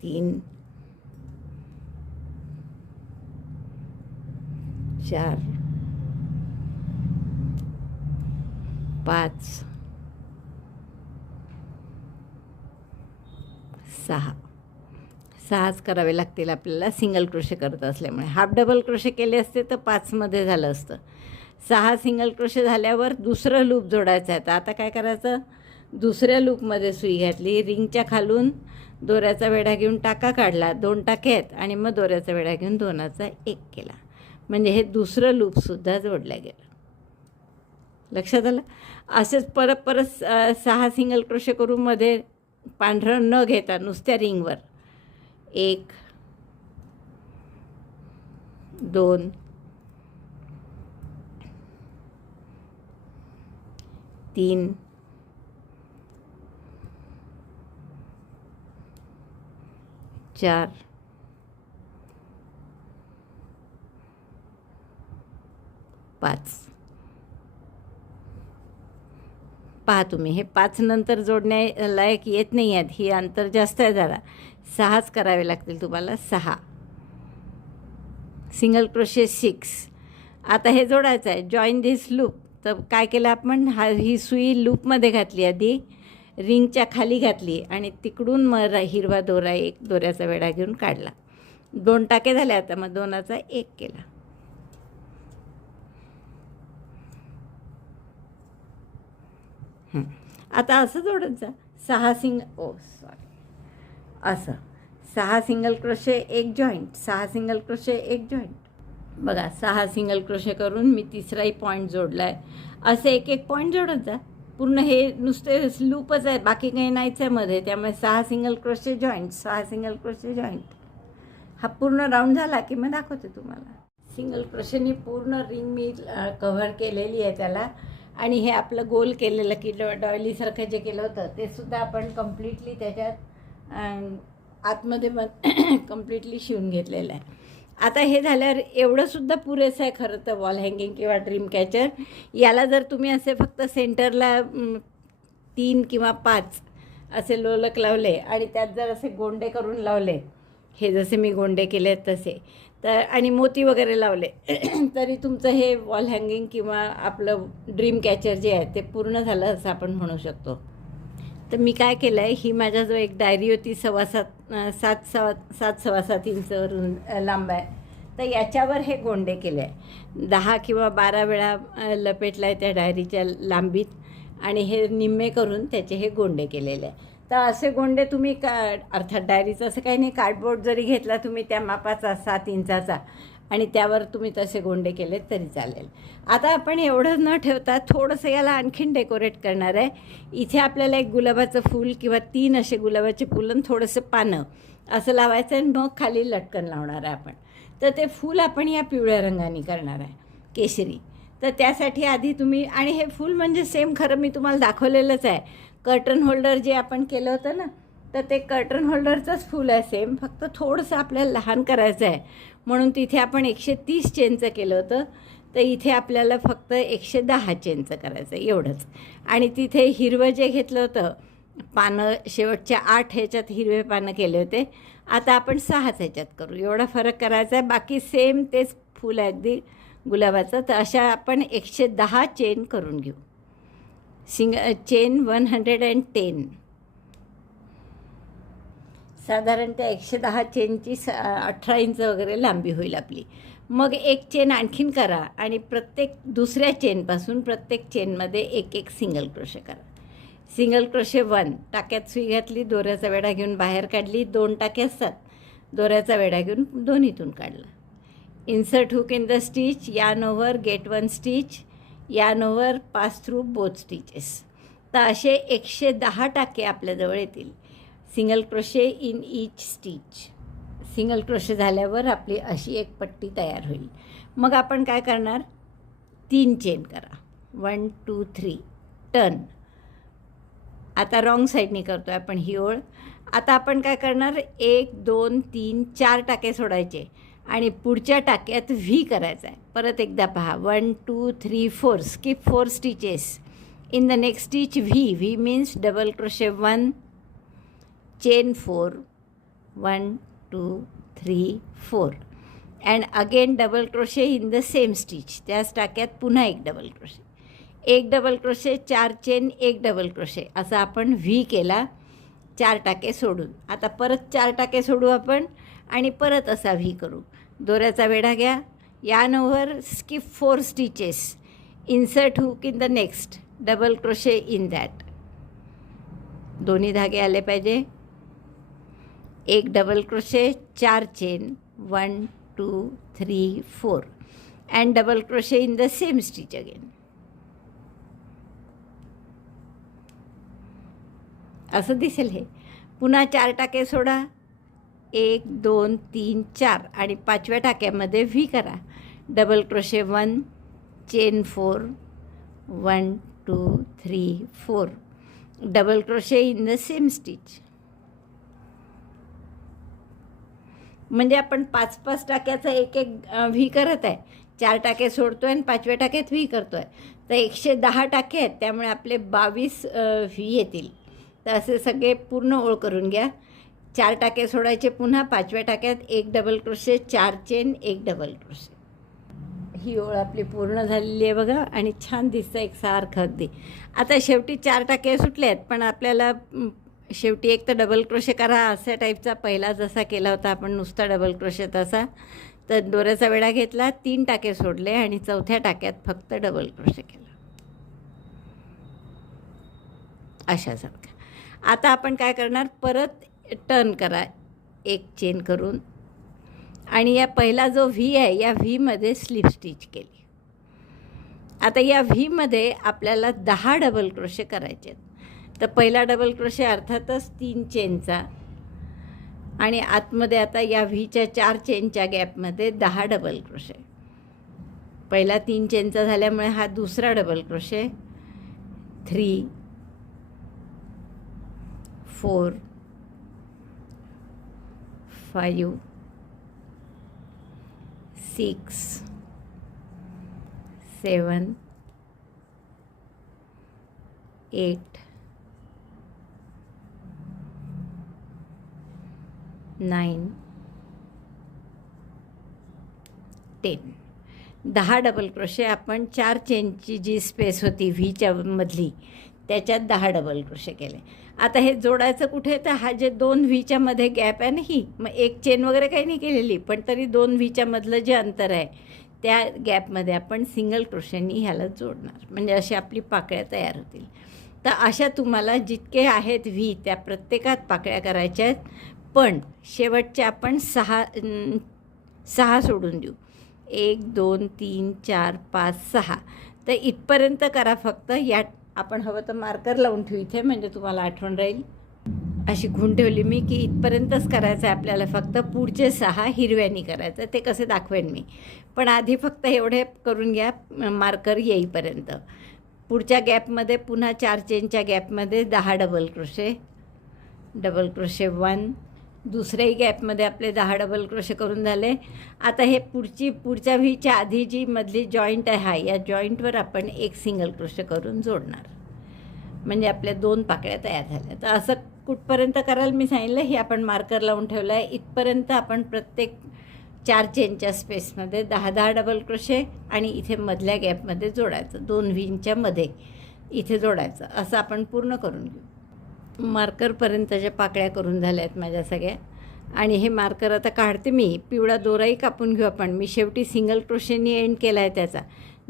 3 4 5 6च करावे लागतील आपल्याला सिंगल क्रोशे करत असल्यामुळे. हाफ डबल क्रोशे केले असते तर 5मध्ये झालं असतं. 6 सिंगल क्रोशे झाल्यावर दुसरं लूप जोडायचं आहे. तर आता काय करायचं, दुसऱ्या लूपमध्ये सुई घातली, रिंगच्या खालून दोऱ्याचा वेढा घेऊन टाका काढला, 2 टाके आहेत आणि मग दोऱ्याचा वेढा घेऊन 2चा 1 केला. म्हणजे हे दुसरं लूपसुद्धा जोडलं गेलं. लक्षात आलं. असेच परत 6 सिंगल क्रोशे करून मध्ये पांढरं न घेता नुसत्या रिंगवर 1 2 3 4 5. पहा तुम्ही हे 5 नंतर जोडण्यालायक येत नाही आहेत, ही अंतर जास्त आहे जरा. 6च करावे लागतील तुम्हाला. 6 सिंगल क्रोशे 6. आता हे जोडायचं आहे, जॉईन धिस लूप. तर काय केलं आपण, ही सुई लूपमध्ये घातली, आधी रिंगच्या खाली घातली आणि तिकडून मग हिरवा दोरा 1 दोऱ्याचा वेढा घेऊन काढला. 2 टाके झाले. आता मग 2चा 1 केला. आता असं जोडत जा. 6 single crochet 1 joint, 6 single crochet 1 joint. बघा 6 सिंगल क्रोशे करून मी तिसराही पॉईंट जोडला आहे. असे एक पॉईंट जोडत जा. पूर्ण हे नुसते लूपच आहे, बाकी काही नाहीच आहे मध्ये. त्यामुळे 6 single crochet joint, 6 single crochet joint. हा पूर्ण राऊंड झाला की मग दाखवते तुम्हाला. सिंगल क्रोशेनी पूर्ण रिंग मी कव्हर केलेली आहे त्याला. आणि हे आपलं गोल केलेलं की डॉयलीसारखं जे केलं होतं ते सुद्धा आपण कम्प्लिटली त्याच्यात आतमध्ये कम्प्लिटली शिवून घेतलेलं आहे. आता हे झाल्यावर एवढंसुद्धा पुरेसं आहे खरं तर वॉल हँगिंग किंवा ड्रीम कॅचर. याला जर तुम्ही असे फक्त सेंटरला 3 किंवा 5 असे लोलक लावले आणि त्यात जर असे गोंडे करून लावले, हे जसे मी गोंडे केले तसे, तर आणि मोती वगैरे लावले तरी तुमचं हे वॉल हँगिंग किंवा आपलं ड्रीम कॅचर जे आहे ते पूर्ण झालं असं आपण म्हणू शकतो. तर मी काय केलं आहे, ही माझ्याजवळ एक डायरी होती 7.7 इंचवरून लांब आहे. तर याच्यावर हे गोंडे केले आहे. 10 किंवा 12 वेळा लपेटला आहे त्या डायरीच्या लांबीत आणि हे निम्मे करून त्याचे हे गोंडे केलेले आहे. तर असे गोंडे तुम्ही अर्थात डायरीचं असं काही नाही, कार्डबोर्ड जरी घेतला तुम्ही त्या मापाचा 7 इंचाचा आणि त्यावर तुम्ही तसे गोंडे केले तरी चालेल. आता आपण एवढं न ठेवता थोडंसं याला आणखीन डेकोरेट करणार आहे. इथे आपल्याला एक गुलाबाचं फूल किंवा 3 असे गुलाबाचे फुलं आणि थोडंसं पानं असं लावायचं आहे. मग खाली लटकन लावणार आहे आपण. तर ते फूल आपण या पिवळ्या रंगाने करणार आहे, केशरी. तर त्यासाठी आधी तुम्ही, आणि हे फूल म्हणजे सेम खरं मी तुम्हाला दाखवलेलंच आहे, कर्टन होल्डर जे आपण केलं होतं ना, तर ते कर्टन होल्डरचंच फूल आहे सेम, फक्त थोडंसं आपल्याला लहान करायचं आहे म्हणून तिथे आपण 130 चेनचं केलं होतं, तर इथे आपल्याला फक्त 110 चेनचं करायचं आहे एवढंच. आणि तिथे हिरवं जे घेतलं होतं पानं, शेवटच्या 8 ह्याच्यात हिरवे पानं केले होते, आता आपण 6 ह्याच्यात करू, एवढा फरक करायचा आहे. बाकी सेम तेच फूल आहे अगदी गुलाबाचं. तर अशा आपण 110 चेन करून घेऊ. चेन 110, साधारणतः 110 चेनची 18 इंच वगैरे लांबी होईल आपली. मग एक चेन आणखीन करा आणि प्रत्येक दुसऱ्या चेनपासून प्रत्येक चेनमध्ये एक एक सिंगल क्रोशे करा. सिंगल क्रोशे 1, टाक्यात सुई घातली, दोऱ्याचा वेढा घेऊन बाहेर काढली, 2 टाके असतात, दोऱ्याचा वेढा घेऊन दोन्हीतून काढला. Insert hook in the stitch, yarn over, get 1 stitch, yarn over, pass through both stitches. तर असे 110 टाके आपल्याजवळ येतील. Single crochet in each stitch. Single crochet झाल्यावर आपली अशी एक पट्टी तयार होईल. मग आपण काय करणार, 3 चेन करा, 1 2 3, टर्न. आता रॉंग साईडनी करतो आहे आपण ही ओळ. आता आपण काय करणार, 1 2 3 4 टाके सोडायचे आणि पुढच्या टाक्यात व्ही करायचा आहे. परत एकदा पहा, 1 2 3 4, skip 4 stitches. In the next stitch V means double crochet 1, chain 4, 1 2 3 4, and again double crochet in the same stitch. त्याच टाक्यात पुन्हा एक डबल क्रोशे, एक डबल क्रोशे, 4 चेन, एक डबल क्रोशे, असा आपण व्ही केला 4 टाके सोडून. आता परत 4 टाके सोडू आपण आणि परत असा व्ही करू. दोऱ्याचा वेढा घ्या, yarn over, skip 4 stitches, insert hook in the next, double crochet in that. दोन्ही धागे आले पाहिजे. एक double crochet, 4 chain, 1 2 3 4, and double crochet in the same stitch again. असं दिसेल हे. पुन्हा 4 टाके सोडा, 1 2 3 4, आणि 5व्या टाक्यामध्ये व्ही करा. Double crochet 1, chain 4, 1 2 3 4, double crochet in the same stitch. म्हणजे आपण 5-5 टाक्याचा एक एक व्ही करत आहे. 4 टाके सोडतो आहे आणि 5व्या टाक्यात व्ही करतो आहे. तर 110 टाके आहेत, त्यामुळे आपले 22 व्ही येतील. तर असे सगळे पूर्ण ओळ करून घ्या. 4 टाके सोडायचे, पुन्हा 5व्या टाक्यात एक डबल क्रोशे, 4 चेन, एक डबल क्रोशे. ही ओळ आपली पूर्ण झालेली आहे बघा, आणि छान दिसतं एकसारखं अगदी. आता शेवटी 4 टाके सुटले आहेत, पण आपल्याला शेवटी एक तर डबल क्रोशे करा अशा टाईपचा, पहिला जसा केला होता आपण नुसता डबल क्रोशे तसा. तर दोऱ्याचा वेढा घेतला, 3 टाके सोडले आणि 4थ्या टाक्यात फक्त डबल क्रोशे केला अशासारखं. आता आपण काय करणार, परत टर्न करा एक चेन करून, आणि या पहिला जो व्ही आहे या व्हीमध्ये स्लिप स्टिच केली. आता या व्हीमध्ये आपल्याला 10 डबल क्रोशे करायचे आहेत. तर पहिला डबल क्रोशे अर्थातच 3 चेनचा, आणि आतमध्ये आता या व्हीच्या 4 चेनच्या गॅपमध्ये 10 डबल क्रोशे. पहिला 3 चेनचा झाल्यामुळे हा दुसरा डबल क्रोशे, 3 4 5 6 7 8 9 10. 10 डबल क्रोशे आपण 4 चेनची जी स्पेस होती व्हीच्या मधली त्याच्यात 10 डबल क्रोशे केले. आता हे जोडायचं कुठे, तर हा जे 2 व्हीच्या मध्ये गॅप आहे ना, ही मग एक चेन वगैरे काही नाही केलेली, पण तरी 2 व्हीच्या मधलं जे अंतर आहे त्या गॅपमध्ये आपण सिंगल क्रोशेनी ह्याला जोडणार, म्हणजे अशी आपली पाकळ्या तयार होतील. तर अशा तुम्हाला जितके आहेत व्ही त्या प्रत्येकात पाकळ्या करायच्या आहेत, पण शेवटच्या आपण 6 सोडून देऊ. 1 2 3 4 5 6. तर इथपर्यंत करा फक्त. या आपण हवं तर मार्कर लावून ठेवू इथे, म्हणजे तुम्हाला आठवण राहील. अशी खूण ठेवली मी की इथपर्यंतच करायचं आहे आपल्याला, फक्त पुढचे 6 हिरव्यानी करायचं. ते कसे दाखवेन मी, पण आधी फक्त एवढे करून घ्या मार्कर येईपर्यंत. पुढच्या गॅपमध्ये पुन्हा 4 चेनच्या गॅपमध्ये 10 डबल क्रोशे, 1, दुसऱ्याही गॅपमध्ये आपले 10 डबल क्रोशे करून झाले. आता हे पुढच्या व्हीच्या आधी जी मधली जॉईंट आहे या जॉईंटवर आपण एक सिंगल क्रोशे करून जोडणार, म्हणजे आपल्या 2 पाकळ्या तयार झाल्या. तर असं कुठपर्यंत कराल मी सांगितलं, हे आपण मार्कर लावून ठेवलं आहे. इथपर्यंत आपण प्रत्येक 4 चेनच्या स्पेसमध्ये 10 डबल क्रोशे आणि इथे मधल्या गॅपमध्ये जोडायचं, 2 व्हींच्या मध्ये इथे जोडायचं. असं आपण पूर्ण करून घेऊ. मार्करपर्यंतच्या पाकळ्या करून झाल्या आहेत माझ्या सगळ्या, आणि हे मार्कर आता काढते मी. पिवळा दोराही कापून घेऊ आपण. मी शेवटी सिंगल क्रोशेनी एंड केला आहे त्याचा.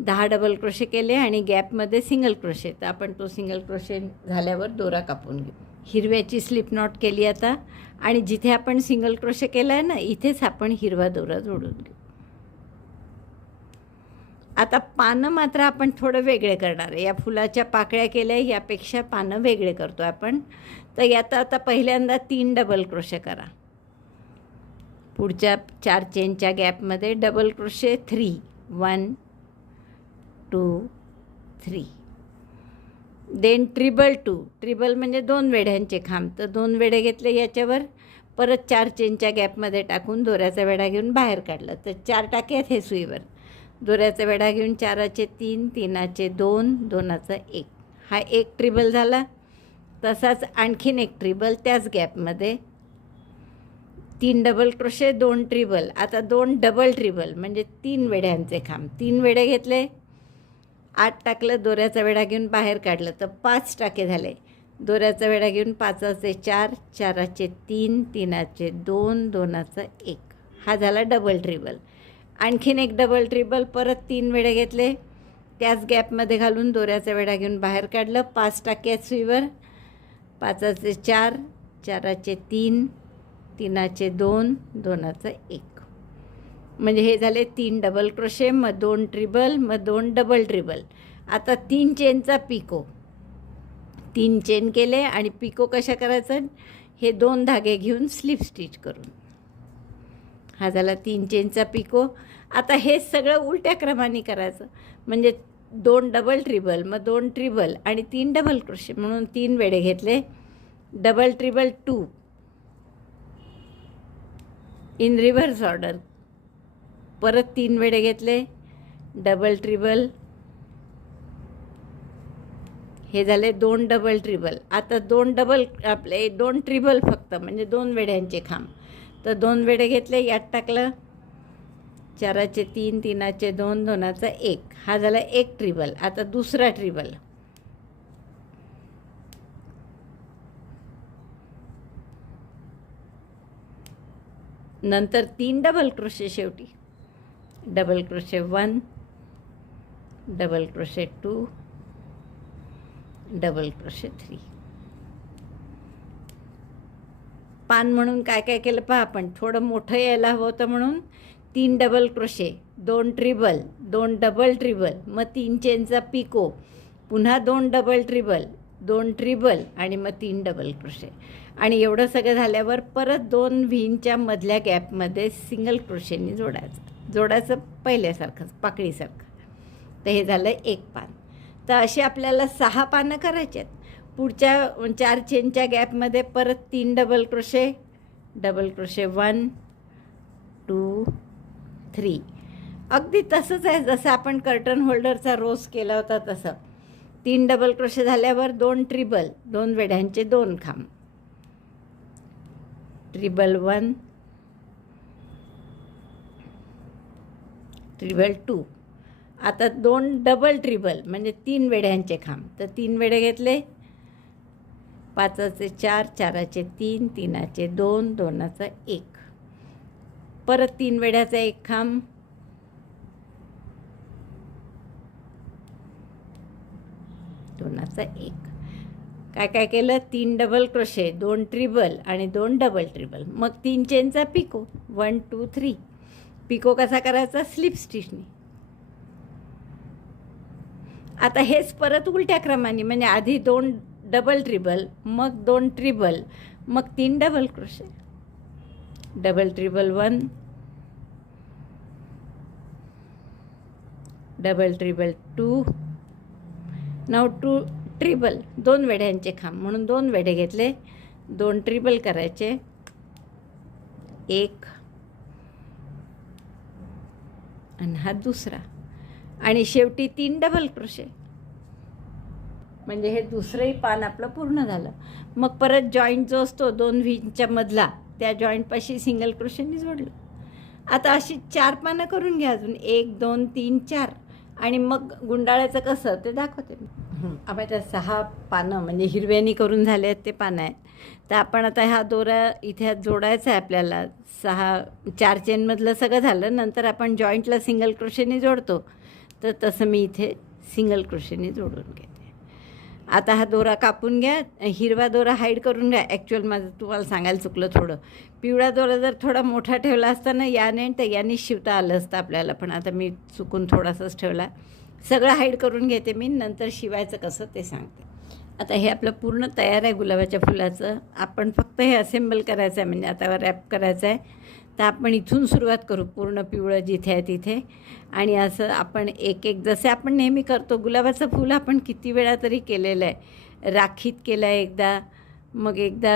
10 डबल क्रोशे केले आणि गॅपमध्ये सिंगल क्रोशे. तर आपण तो सिंगल क्रोशे झाल्यावर दोरा कापून घेऊ. हिरव्याची स्लिप नॉट केली आता, आणि जिथे आपण सिंगल क्रोशे केला आहे ना, इथेच आपण हिरवा दोरा जोडून घेऊ. आता पानं मात्र आपण थोडं वेगळे करणार आहे. या फुलाच्या पाकळ्या केल्या, यापेक्षा पानं वेगळे करतो आपण. तर यात आता पहिल्यांदा 3 डबल क्रोशे करा. पुढच्या 4 चेनच्या गॅपमध्ये डबल क्रोशे 3, 1 2 3. देन ट्रिबल 2. ट्रिबल म्हणजे 2 वेढ्यांचे खांब. तर 2 वेढे घेतले, याच्यावर परत 4 चेनच्या गॅपमध्ये टाकून दोऱ्याचा वेढा घेऊन बाहेर काढलं. तर 4 टाके आहेत हे सुईवर. दोऱ्याचा वेढा घेऊन 4चे 3, 3चे 2, 2चा 1. हा एक ट्रिबल झाला. तसाच आणखीन एक ट्रिबल त्याच गॅपमध्ये. 3 डबल क्रोशे, 2 ट्रिबल. आता 2 डबल ट्रिबल म्हणजे 3 वेढ्यांचे खांब. 3 वेढे घेतले, 8 टाकलं, दोऱ्याचा वेढा घेऊन बाहेर काढलं. तर 5 टाके झाले. दोऱ्याचा वेढा घेऊन 5चे 4, 4चे 3, 3चे 2, 2चा 1. हा झाला डबल ट्रिबल. आणखीन एक डबल ट्रिबल. परत 3 वेढे घेतले, त्याच गॅपमध्ये घालून दोऱ्याचा वेढा घेऊन बाहेर काढलं. 5 टाके आहेत सुईवर. 5चे 4, 4चे 3, 3चे 2, 2चा 1. म्हणजे हे झाले 3 डबल क्रोशे, मग 2 ट्रिबल, मग 2 डबल ट्रिबल. आता 3 चेनचा पिको. 3 चेन केले आणि पिको कशा करायचं, हे 2 धागे घेऊन स्लिप स्टिच करून. हा झाला 3 चेनचा पिको. आता हे सगळं उलट्या क्रमाने करायचं, म्हणजे 2 डबल ट्रिबल, मग 2 ट्रिबल आणि 3 डबल क्रोशे, म्हणून 3 वेढे घेतले. Double treble 2 in reverse order. परत 3 वेढे घेतले, डबल ट्रिबल. हे झाले 2 डबल ट्रिबल. आता 2 डबल आपले 2 ट्रिबल फक्त, म्हणजे 2 वेढ्यांचे खांब. तर 2 वेढे घेतले, यात टाकलं. 4चे 3, 3चे 2, 2चा 1. हा झाला एक ट्रिबल. आता दुसरा ट्रिबल. नंतर 3 डबल क्रोशे शेवटी. Double crochet 1, double crochet 2, double crochet 3. पान म्हणून काय काय केलं पहा आपण. थोडं मोठं यायला हवं होतं म्हणून 3 डबल क्रोशे, 2 ट्रिबल, 2 डबल ट्रिबल, मग 3 चेनचा पिको, पुन्हा 2 डबल ट्रिबल, 2 ट्रिबल आणि मग 3 डबल क्रोशे. आणि एवढं सगळं झाल्यावर परत 2 व्हींच्या मधल्या गॅपमध्ये सिंगल क्रोशेनी जोडायचं पहिल्यासारखंच, पाकळीसारखं. तर हे झालं एक पान. तर अशी आपल्याला 6 पानं करायची आहेत. पुढच्या 4 चेनच्या गॅपमध्ये परत 3 डबल क्रोशे, 1 2 3. अगदी तसंच आहे जसं आपण कर्टन होल्डरचा रोज केला होता तसं. 3 डबल क्रोशे झाल्यावर 2 ट्रिबल, 2 वेढ्यांचे 2 खांब. ट्रिबल 1, ट्रिबल 2. आता 2 डबल ट्रिबल म्हणजे 3 वेढ्यांचे खांब. तर 3 वेढे घेतले, 5चे 4, 4चे 3, 3चे 2, 2चा 1. परत 3 वेढ्याचा 1 खांब. दोनाचा 1. काय काय केलं, 3 डबल क्रोशे, 2 ट्रिबल आणि 2 डबल ट्रिबल. मग 3 चेनचा पिको, 1 2 3. पिको कसा करायचा, स्लिप स्टिचनी. आता हेच परत उलट्या क्रमाने, म्हणजे आधी 2 डबल ट्रिबल, मग 2 ट्रिबल, मग 3 double crochet, double ट्रिबल 1, double treble 2, नाव 2 ट्रिबल, 2 वेढ्यांचे खांब म्हणून 2 वेढे घेतले, 2 ट्रिबल करायचे, 1 आणि हा दुसरा, आणि शेवटी 3 डबल क्रोशे. म्हणजे हे दुसरंही पान आपलं पूर्ण झालं. मग परत जॉईंट जो असतो 2 व्हींच्या मधला, त्या जॉईंटपाशी सिंगल क्रोशेनी जोडलं. आता अशी 4 पानं करून घ्या अजून, 1 2 3 4, आणि मग गुंडाळायचं कसं ते दाखवते मी. आपण त्या 6 पानं म्हणजे हिरव्यानी करून झाले आहेत ते पानं आहेत. तर आपण आता हा दोरा इथे जोडायचा आहे आपल्याला. 4 चेनमधलं सगळं झालं, नंतर आपण जॉईंटला सिंगल क्रोशेनी जोडतो. तर तसं मी इथे सिंगल क्रोशेनी जोडून घेते. आता हा दोरा कापून घ्या, हिरवा दोरा हाईड करून घ्या. ॲक्च्युअल माझं तुम्हाला सांगायला चुकलं थोडं, पिवळा दोरा जर थोडा मोठा ठेवला असता ना याने, तर याने शिवता आलं असतं आपल्याला, पण आता मी चुकून थोडासाच ठेवला. सगळं हाईड करून घेते मी, नंतर शिवायचं कसं ते सांगते. आता हे आपलं पूर्ण तयार आहे गुलाबाच्या फुलाचं. आपण फक्त हे असेंबल करायचं आहे, म्हणजे आता रॅप करायचं आहे. तर आपण इथून सुरुवात करू, पूर्ण पिवळं जिथे आहे तिथे. आणि असं आपण एक एक जसे आपण नेहमी करतो. गुलाबाचं फूल आपण किती वेळा तरी केलेलं आहे. राखीत केलं आहे एकदा, मग एकदा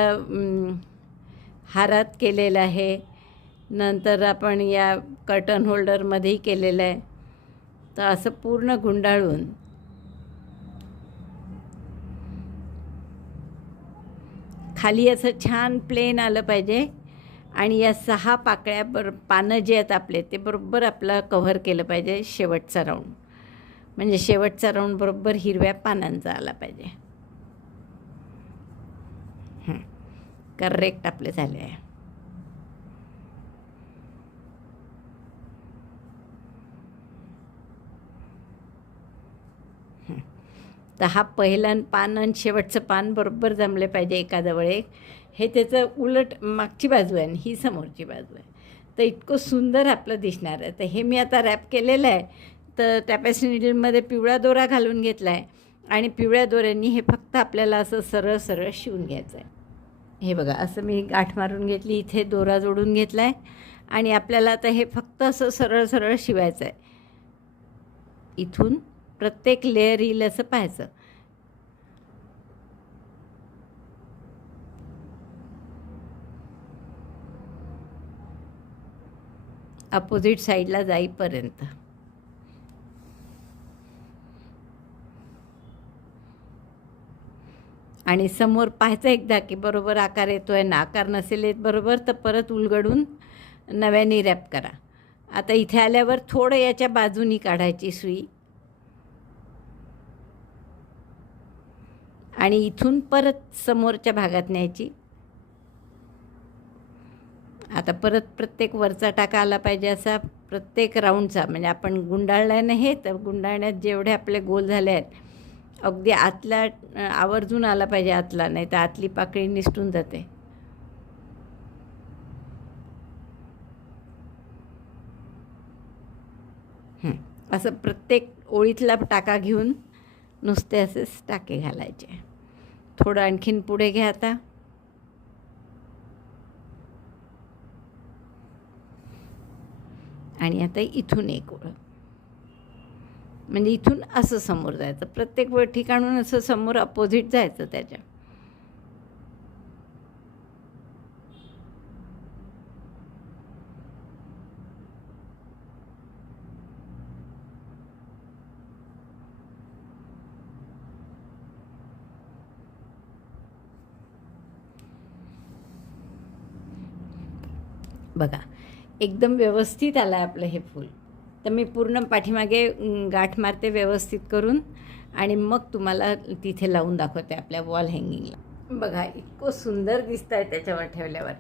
हारात केलेलं आहे, नंतर आपण या कर्टन होल्डरमध्येही केलेलं आहे. तर असं पूर्ण गुंडाळून खाली असं छान प्लेन आलं पाहिजे. आणि या 6 पाकळ्या पानं जे आहेत आपले, ते बरोबर आपलं कव्हर केलं पाहिजे शेवटचा राऊंड. म्हणजे शेवटचा राऊंड बरोबर हिरव्या पानांचा आला पाहिजे. करेक्ट आपले झाले आहे. तर हा पहिला पान आणि शेवटचं पान बरोबर जमले पाहिजे एकाजवळ एक. हे त्याचं उलट मागची बाजू आहे आणि ही समोरची बाजू आहे. तर इतकं सुंदर आपलं दिसणार आहे. तर हे मी आता रॅप केलेलं आहे. तर टॅपेस्ट्री नीडलमध्ये पिवळा दोरा घालून घेतला आहे, आणि पिवळ्या दोऱ्यांनी हे फक्त आपल्याला असं सरळ सरळ शिवून घ्यायचं आहे. हे बघा, असं मी गाठ मारून घेतली, इथे दोरा जोडून घेतला आहे, आणि आपल्याला आता हे फक्त असं सरळ सरळ शिवायचं आहे. इथून प्रत्येक लेअर येईल असं पाहायचं. अपोजिट साईडला जाईपर्यंत. आणि समोर पाहायचं एकदा की बरोबर आकार येतो आहे ना. आकार नसेल येत बरोबर तर परत उलगडून नव्याने रॅप करा. आता इथे आल्यावर थोडं याच्या बाजूनी काढायची सुई, आणि इथून परत समोरच्या भागात न्यायची. आता परत प्रत्येक वरचा टाका आला पाहिजे असा प्रत्येक राऊंडचा. म्हणजे आपण गुंडाळल्यानं हे, तर गुंडाळण्यात जेवढे आपले गोल झाले आहेत, अगदी आतला आवर्जून आला पाहिजे आतला, नाही तर आतली पाकळी निसटून जाते. असं प्रत्येक ओळीतला टाका घेऊन नुसते असेच टाके घालायचे. थोडं आणखीन पुढे घ्या आता. आणि आता इथून एक ओळ, म्हणजे इथून असं समोर जायचं. प्रत्येक ठिकाणून असं समोर अपोजिट जायचं त्याच्या. बघा, एकदम व्यवस्थित आलं आहे आपलं हे फूल. तर मी पूर्ण पाठीमागे गाठ मारते व्यवस्थित करून, आणि मग तुम्हाला तिथे लावून दाखवते आपल्या वॉल हँगिंगला. बघा, इतकं सुंदर दिसतं आहे त्याच्यावर ठेवल्यावर.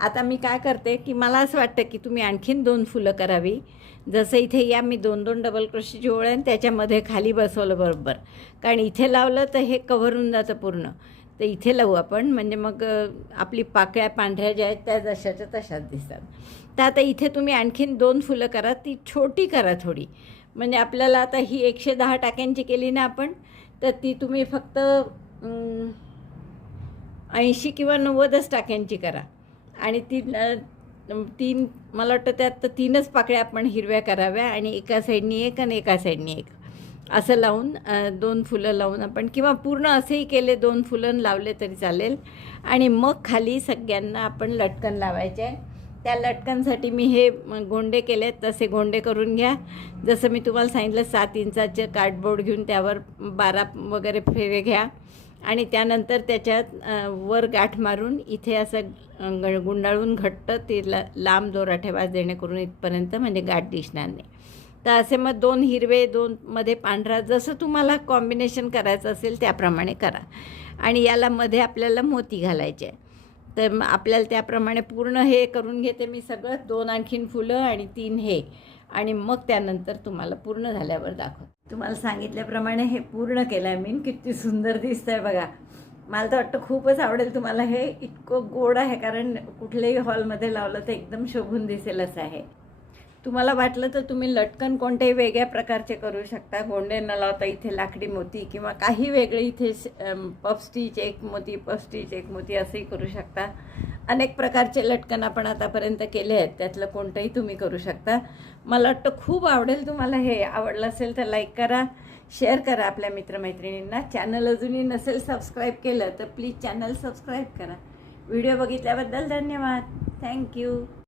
आता मी काय करते की मला असं वाटतं की तुम्ही आणखीन 2 फुलं करावी. जसं इथे या मी 2-2 डबल क्रोशेची ओळ आहे, त्याच्यामध्ये खाली बसवलं बरोबर, कारण इथे लावलं तर हे कव्हर होऊन जातं पूर्ण. तर इथे लावू आपण, म्हणजे मग आपली पाकळ्या पांढऱ्या ज्या आहेत त्या जशाच्या तशाच दिसतात. तर आता इथे तुम्ही आणखीन 2 फुलं करा, ती छोटी करा थोडी. म्हणजे आपल्याला आता ही 110 टाक्यांची केली ना आपण, तर ती तुम्ही फक्त 80 किंवा 90च टाक्यांची करा. आणि तीन मला वाटतं त्यात तर 3च पाकळ्या आपण हिरव्या कराव्या आणि एका साईडनी एक आणि एका साईडनी एक असं लावून 2 फुलं लावून आपण, किंवा पूर्ण असेही केले 2 फुलं लावले तरी चालेल. आणि मग खाली सगळ्यांना आपण लटकन लावायचे आहे. त्या लटकनसाठी मी हे गोंडे केलेत, तसे गोंडे करून घ्या. जसं मी तुम्हाला सांगितलं 7 इंचाचे कार्डबोर्ड घेऊन त्यावर 12 वगैरे फेरे घ्या आणि त्यानंतर त्याच्यात वर गाठ मारून इथे असं गुंडाळून घट्ट ते लांब दोरा ठेवा, जेणेकरून इथपर्यंत म्हणजे गाठ दिसणार नाही. तर असे मग 2 हिरवे, 2 मध्ये पांढरा, जसं तुम्हाला कॉम्बिनेशन करायचं असेल त्याप्रमाणे करा. आणि याला मध्ये आपल्याला मोती घालायचे. तर मग आपल्याला त्याप्रमाणे पूर्ण हे करून घेते मी सगळं, 2 आणखीन फुलं आणि 3 हे, आणि मग त्यानंतर तुम्हाला पूर्ण झाल्यावर दाखवते. तुम्हाला सांगितल्याप्रमाणे हे पूर्ण केलं आहे मी. किती सुंदर दिसतं आहे बघा. मला तर वाटतं खूपच आवडेल तुम्हाला. हे इतकं गोड आहे, कारण कुठल्याही हॉलमध्ये लावलं तर एकदम शोभून दिसेल असं आहे. तुम्हाला वाटलं तर तुम्ही लटकन कोणत्याही वेगळ्या प्रकारचे करू शकता. गोंडे न लावता इथे लाकडी मोती किंवा काही वेगळे इथे पफ स्टिच एक मोती, पफ स्टिच एक मोती असंही करू शकता. अनेक प्रकारचे लटकन आपण आतापर्यंत केले आहेत, त्यातलं कोणतंही तुम्ही करू शकता. मला वाटतं खूप आवडेल तुम्हाला. हे आवडलं असेल तर लाईक करा, शेअर करा आपल्या मित्रमैत्रिणींना. चॅनल अजूनही नसेल सबस्क्राईब केलं तर प्लीज चॅनल सबस्क्राईब करा. व्हिडिओ बघितल्याबद्दल धन्यवाद. थँक्यू.